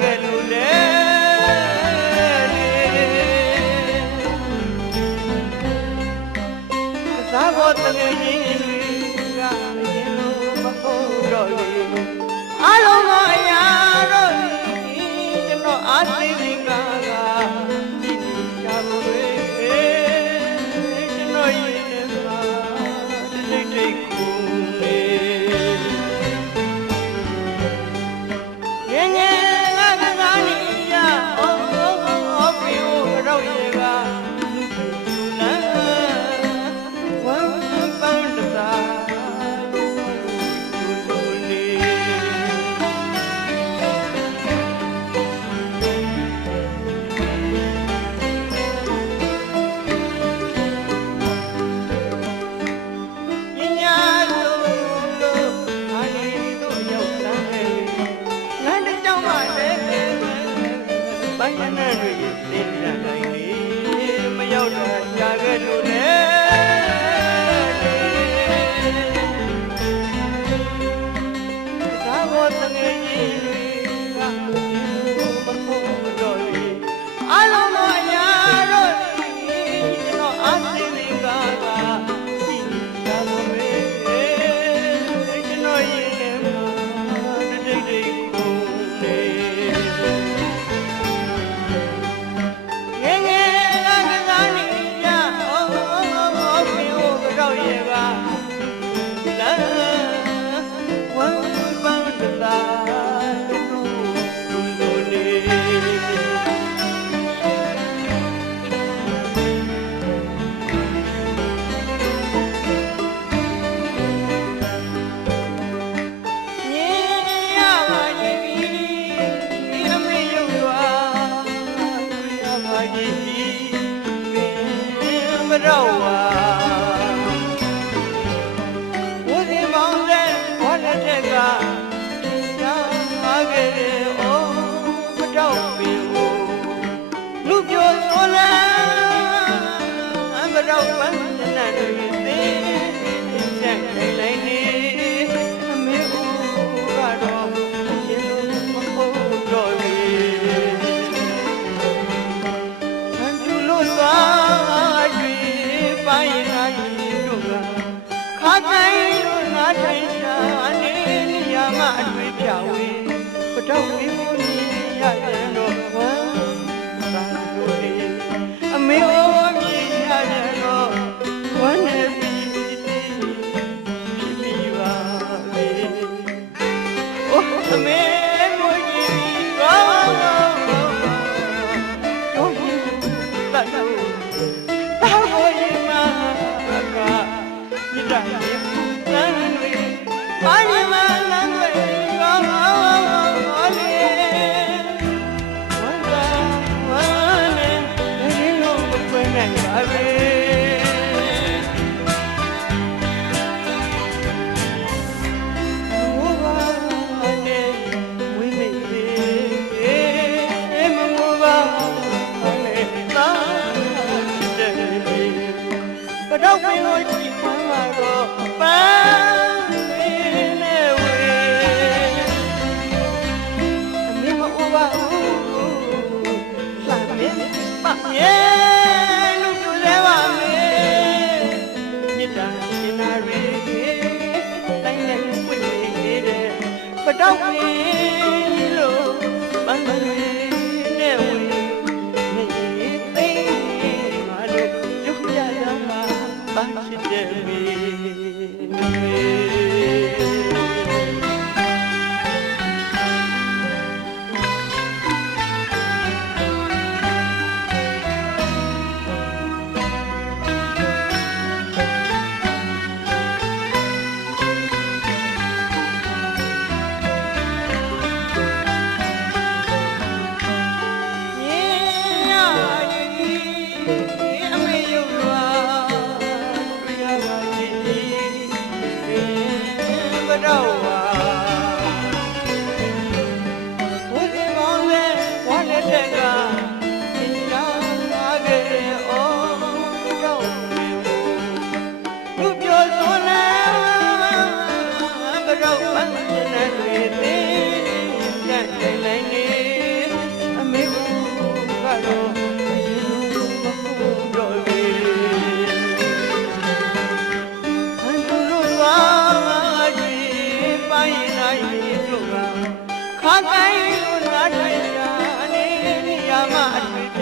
ခဲ့လို့လေသာဘောတငယ်ကြီးကအရင်လိုမဟုတ်တော့လေအလုံးမအရာတော့ကျွန်တော်အားသိနေကဒီချာဘူးလေကျွန်တော်ရင်ထဲမှာတိတ်တိတ်ကူလေငယ်ငယ်ကစားနေကြအော်ပြေတော့ရေက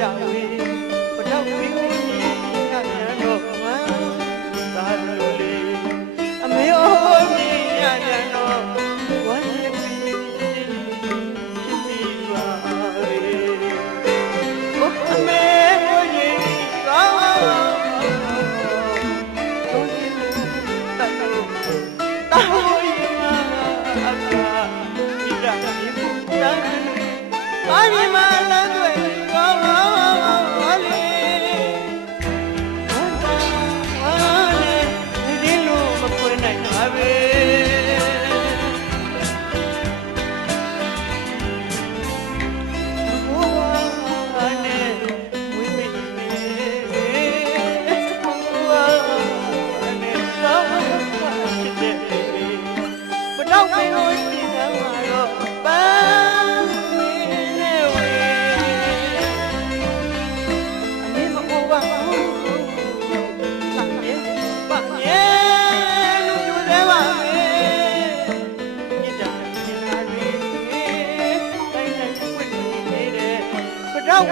ရဝေပတော့ဝီဝီကရန်တော့ဝမ်းသာလို့လေအမေအိုးမြင်ရရန်တော့ဝမ်းနေပြီရှိပြီပါလေအမေကိုရင်ကောင်းတို့ရင်တောင်းရင်မအကာဒီကဒီပူတန်းဘာဒီမလန်းတွေကောင်းလေဝမ်းနေဒီလိုမပွင့်နိုင်ပါပဲတော့မလို့ရှိတယ်မှာတော့ပန်းနေဝေအမေမဟုတ်ပါဘူးပါရဲ့ပါရဲ့လူကျတဲ့ပါမေမြစ်တာမြင်လာလေတိုင်းတိုင်းပွင့်နေတယ်ပတော့